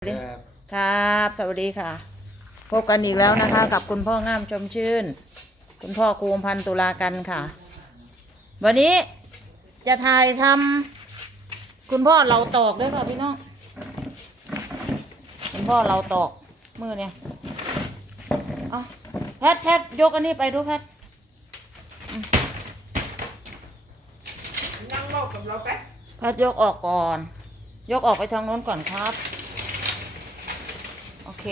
ครับครับ สวัสดีค่ะ พบกันอีกแล้วนะคะ กับคุณพ่องามชมชื่น คุณพ่อครูพันธุ์ตุลากันค่ะ วันนี้จะถ่ายทำคุณพ่อเราตอกด้วยค่ะพี่น้อง คุณพ่อเราตอกมือเนี่ยเอาแพทแพทยกอันนี้ไปดูแพทนั่งเล่ากับเราแป๊บแพทยกออกก่อน ยกออกไปทางโน้นก่อนครับโอ เค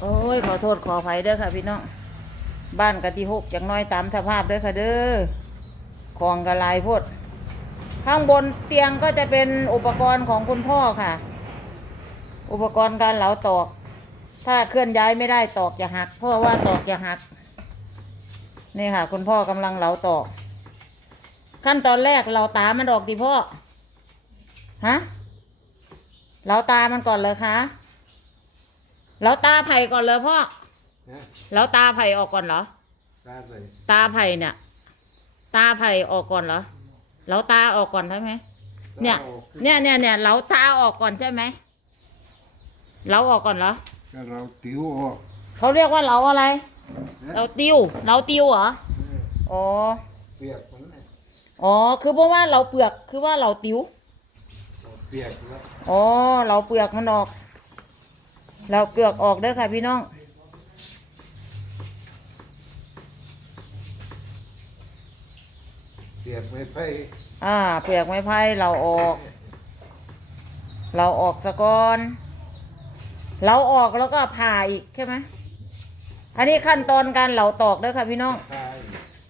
โอ้ย ขอโทษขออภัยเด้อค่ะพี่น้อง บ้านกะติหกจังน้อยตามสภาพเด้อค่ะเด้อของกระลายพด ข้างบนเตียงก็จะเป็นอุปกรณ์ของคุณพ่อค่ะ อุปกรณ์การเหลาตอก ถ้าเคลื่อนย้ายไม่ได้ตอกจะหัก เพราะว่าตอกจะหัก นี่ค่ะ คุณพ่อกำลังเหลาตอก ขั้นตอนแรกเราตามันออกดิพ่อ ฮะเราตามันก่อนเลยคะเราตาไผ่ก่อนเลยพ่อนะเราตาไผ่ออกก่อนเหรอ ตาเลยตาไผ่เนี่ย ตาไผ่ออกก่อนเหรอเราตาออกก่อนใช่ไหม เนี่ย เนี่ยเนี่ยเนี่ยเราตาออกก่อนใช่ไหมเราออกก่อนเหรอ ก็เราติ๋วออกเขาเรียกว่าเราอะไร นะเราติว เราติวเหรอ เอออ๋อ เปียกมันน่ะอ๋อ คือเพราะว่าเราเปลือก คือว่าเราติว เราเปียกแล้วอ๋อเราเปลือกมันออก เราเปลือกออกเด้อค่ะพี่น้อง เปียกไม่ไผ่อ่า เปลือกไม้ไผ่เราออก เราออกสะกอน เราออกแล้วก็ผ่าอีกใช่ไหมอันนี้ขั้นตอนการเหลาตอกเด้อค่ะพี่น้องใช่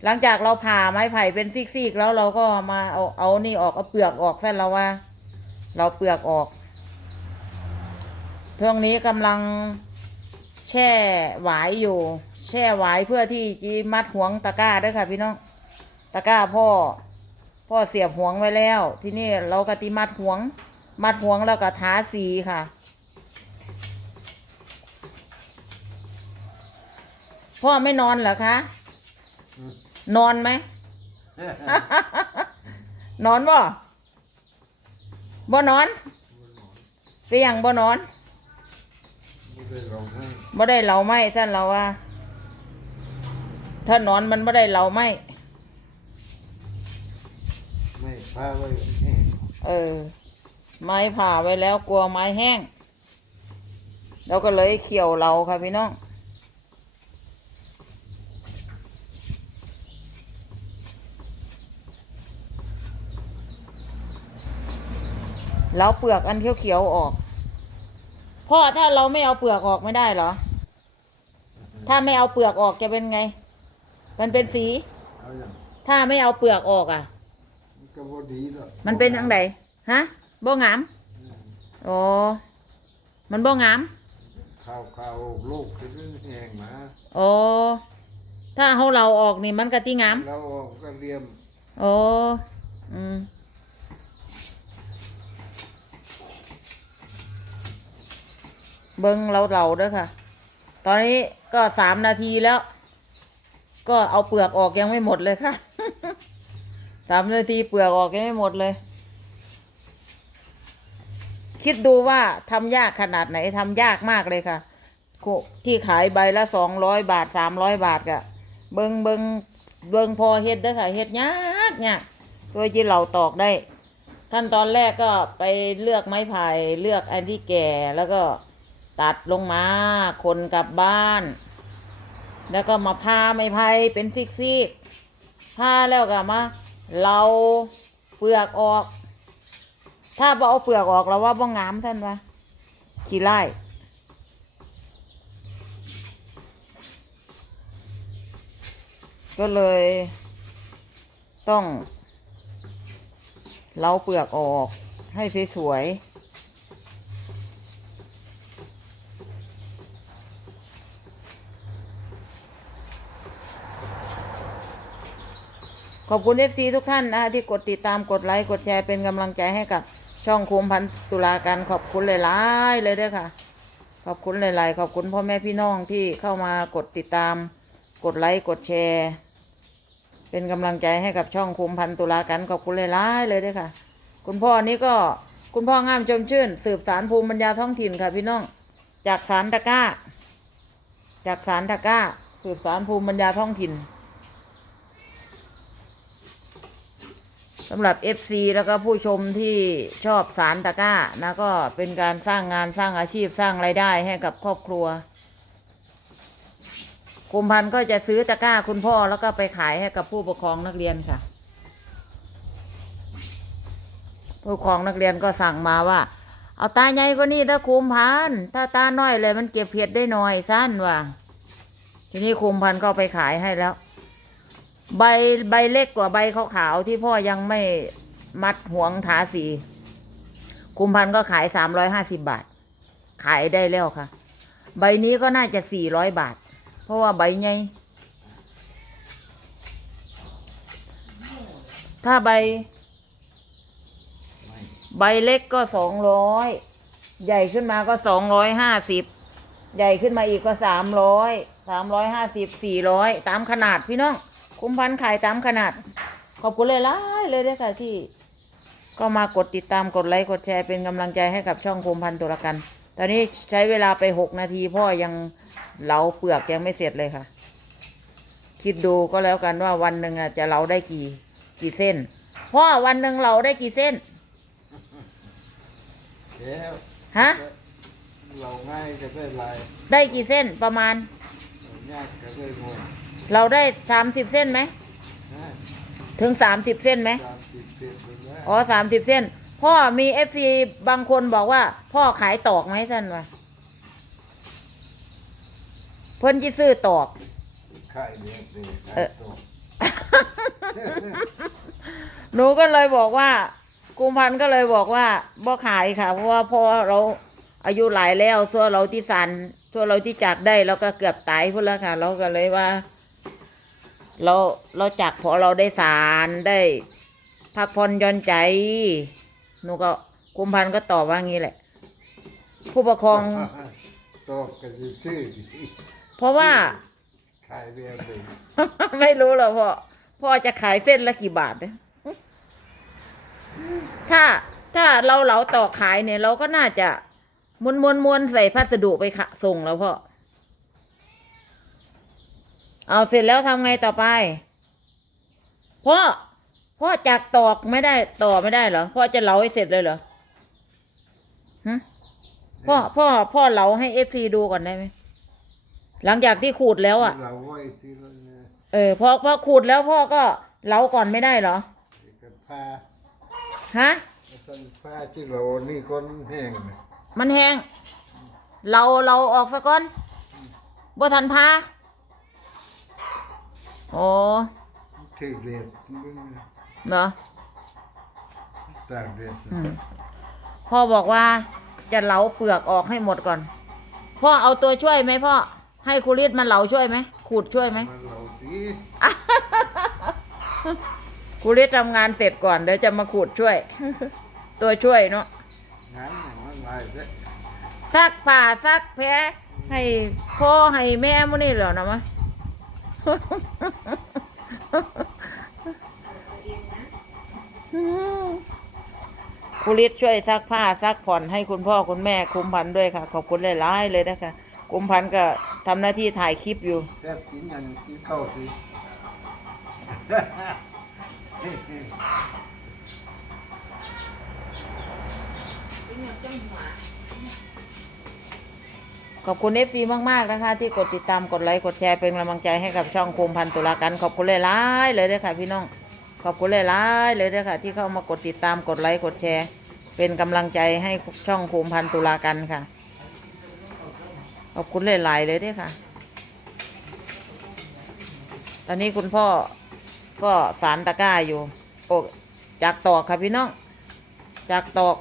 หลังจากเราผ่าไม้ไผ่เป็นซีกๆแล้วเราก็มาเอาเอานี่ออกเอาเปลือกออกเส้นเราว่า เราเปลือกออกช่วงนี้กำลังแช่หวายอยู่ แช่หวายเพื่อที่จะมัดห่วงตะกร้าด้วยค่ะ พี่น้องตะกร้าพ่อ พ่อเสียบห่วงไว้แล้ว ที่นี่เรากติมัดห่วง มัดห่วงแล้วก็ทาสีค่ะ พ่อไม่นอนเหรอคะนอนไหม นอนบ่ บ่นอน เสียงบ่นอนไม่ได้ร้องไห้บ่ได้เหลาไหมท่านเราว่า ถ้านอนมันบ่ได้เหลาไหมไม่พาไว้แห้งเออ ไม้ผ่าไว้แล้วกลัวไม้แห้งเราก็เลยเขี่ยวเราค่ะพี่น้อง เราเปลือกอันเขียวๆออก พ่อถ้าเราไม่เอาเปลือกออกไม่ได้เหรอ ถ้าไม่เอาเปลือกออกจะเป็นไง มันเป็นสี เอาอย่างถ้าไม่เอาเปลือกออกอะ มันก็พอดีแล้วมันเป็นทางใดฮะบ่งามอ๋อมันบ่งามข่าวข่าวโลกคือเรื่องแห้งมาอ๋อถ้าเขาเราออกนี่มันก็ตีงามเราออกก็เรียมอ๋ออืม เบิ้งเราเราด้อค่ะ ตอนนี้ก็สามนาทีแล้ว ก็เอาเปลือกออกยังไม่หมดเลยค่ะสามนาทีเปลือกออกยังไม่หมดเลย คิดดูว่าทำยากขนาดไหนทำยากมากเลยค่ะที่ขายใบละสองร้อยบาทสามร้อยบาทกะเบิงเบิงเบิงพอเฮ็ดเด้อค่ะเฮ็ดยากยากตัวที่เราตอกได้ ขั้นตอนแรกก็ไปเลือกไม้ไผ่เลือกอันที่แก่แล้วก็ ตัดลงมาคนกลับบ้าน แล้วก็มาพาไม้ไผ่เป็นซิกๆพาแล้วก็มาเราเปลือกออก ถ้าบ่เอาเปลือกออกเราว่าบ่งามท่านวะขี้ไล่ก็เลยต้องเล้าเปลือกออกให้สวยๆ ขอบคุณเอฟซีทุกท่านนะคะที่กดติดตามกดไลค์กดแชร์เป็นกำลังใจให้กับช่องคุมพันตุลาการขอบคุณหลายๆเลยเด้วยค่ะ ขอบคุณหลายๆ ขอบคุณพ่อแม่พี่น้องที่เข้ามากดติดตาม กดไลค์กดแชร์ เป็นกำลังใจให้กับช่องคุมพันตุลากันขอบคุณหลายๆเลยด้วยค่ะ คุณพ่อนี่ก็คุณพ่องามชมชื่น สืบสารภูมิปัญญาท้องถิ่นค่ะพี่น้อง จากสารตะก้า จากสารตะก้า สืบสารภูมิปัญญาท้องถิ่น สำหรับ FC แล้วก็ผู้ชมที่ชอบสารตะกร้านะก็เป็นการสร้างงานสร้างอาชีพสร้างไรายได้ให้กับครอบครัวคุมพันธ์ก็จะซื้อตะกร้าคุณพ่อแล้วก็ไปขายให้กับผู้ปกครองนักเรียนค่ะ ผู้ปกครองนักเรียนก็สั่งมาว่า เอาตาใหญ่กว่านี้ถ้าคุมพันถ้าตาน้อยเลยมันเก็บเห็ดได้น้อยสั้นว่ะทีนี้คุมพันก็ไปขายให้แล้ว ใบใบเล็กกว่าใบขาวๆที่พ่อยังไม่มัดห่วงทาสี คุมพันก็ขายสามร้อยห้าสิบบาท ขายได้แล้วค่ะ ใบนี้ก็น่าจะสี่ร้อยบาท เพราะว่าใบใหญ่ถ้าใบ ใบเล็กก็สองร้อยใหญ่ขึ้นมาก็สองร้อยห้าสิบใหญ่ขึ้นมาอีกก็สามร้อยสามร้อยห้าสิบสี่ร้อยตามขนาดพี่น้อง คุ้มพันขายตามขนาด ขอบคุณเลยล่เลยด้วยค่ะที่ ก็มากดติดตามกดไลค์กดแชร์เป็นกำลังใจให้กับช่องคุมพันตุลกัน ตอนนี้ใช้เวลาไปหกนาทีพ่อยังเหลาเปลือกยังไม่เสร็จเลยค่ะ คิดดูก็แล้วกันว่าวันหนึ่งอะจะเหลาได้กี่ กี่เส้นพ่อวันหนึ่งเหลาได้กี่เส้นแล้วฮะเราง่ายก็ได้ลายได้กี่เส้นประมาณเรายากก็ได้หมด เราได้สามสิบเส้นไหมนะถึงสามสิบเส้นไหม สามสิบเศษเลยนะอ๋อสามสิบเส้น พ่อมีเอฟซีบางคนบอกว่า พ่อขายตอกไหมท่านวะเพิ่นที่ซื้อตอกขายเดียดเลยเอขายอตกหนูก็เลยบอกว่า กุมพันธุ์ก็เลยบอกว่าบ่ขายค่ะ เพราะว่าพ่อเราอายุหลายแล้วส่วนเราที่สันส่วนเราที่จากได้เราก็เกือบตายพุ่นแล้วค่ะ เราก็เลยว่า เราเราจากพอเราได้สารได้พักผ่อนหย่อนใจหนูก็กุมพันธุ์ก็ตอบว่างี้แหละ ผู้ปกครองตกก็จะซื้อเพราะว่าขายเรียบเลยไม่รู้หรอกพ่อพ่อจะขายเส้นละกี่บาทเนี่ยถ้าถ้าเราเหลาต่อขายเนี่ย เราก็น่าจะมวนมวนมวนใส่พัสดุไปขะส่งแล้วพ่อ เอาเสร็จแล้วทำไงต่อไปพ่อพ่อจากตอกไม่ได้ต่อไม่ได้เหรอพ่อจะเหลาให้เสร็จเลยเหรอฮะพ่อพ่อพ่อเหลาให้เอฟซีดูก่อนได้ไหมหลังจากที่ขูดแล้วอะ เราไว้ที่เราเนี่ยเออพอพอขูดแล้วพ่อก็เล้าก่อนไม่ได้เหรอกับผ้าฮะต้นผ้าที่เรานี่ก้นแห้งนะมันแห้ง เราเราออกซะก่อนบ่ทันพา โอ้ถือเรียดมึงเนาะตากเรียดอืมพ่อบอกว่าจะเหลาเปลือกออกให้หมดก่อน พ่อเอาตัวช่วยไหมพ่อ ให้ครูริดมันเหลาช่วยไหมขูดช่วยไหมมันเราสิครูริดทำงานเสร็จก่อนเดี๋ยวจะมาขูดช่วย ตัวช่วยเนาะงานอย่างมันลายเด้ซักผ้าซักแผลให้พ่อให้แม่มื้อนี่เหรอนะมะ คุริศช่วยซักผ้าซักผ่อนให้คุณพ่อคุณแม่คุมพันด้วยค่ะ ขอบคุณหลายๆเลยนะคะคุมพันก็ทำหน้าที่ถ่ายคลิปอยู่แทบกินกันกินข้าวสิ ขอบคุณเอฟซีมาก ๆ นะคะ ที่กดติดตามกดไลค์กดแชร์เป็นกำลังใจให้กับช่องโคมพันตุลากันขอบคุณหลายๆเลยด้วยค่ะพี่น้องขอบคุณหลายๆเลยด้วยค่ะ ที่เข้ามากดติดตามกดไลค์กดแชร์ เป็นกำลังใจให้ช่องโคมพันตุลากันค่ะ ขอบคุณหลายๆเลยด้วยค่ะ ตอนนี้คุณพ่อก็สารตะกร้าอยู่โอ้จากตอกค่ะพี่น้องจากตอก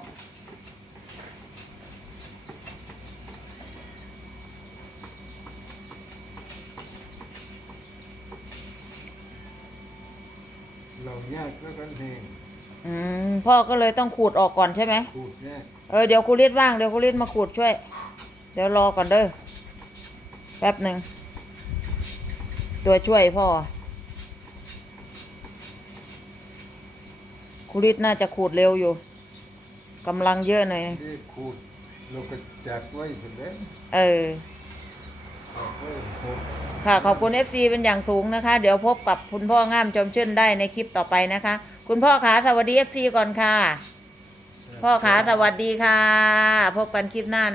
เราแยกก็ันแห้งอืมพ่อก็เลยต้องขูดออกก่อนใช่ไหม ขูดแยกเออเดี๋ยวครูฤทธิ์ว่างเดี๋ยวครูฤทธิ์มาขูดช่วย เดี๋ยวรอก่อนเด้อแป๊บหนึ่ง ตัวช่วยพ่อครูฤทธิ์น่าจะขูดเร็วอยู่กำลังเยอะหน่อยขูดเราก็แจกไว้เห็นไหม เออ ค่ะขอบคุณ FC เป็นอย่างสูงนะคะ เดี๋ยวพบกับคุณพ่องามจอมชื่นได้ในคลิปต่อไปนะคะ คุณพ่อขาสวัสดี FC ก่อนค่ะ พ่อขาสวัสดีค่ะ พบกันคลิปหน้า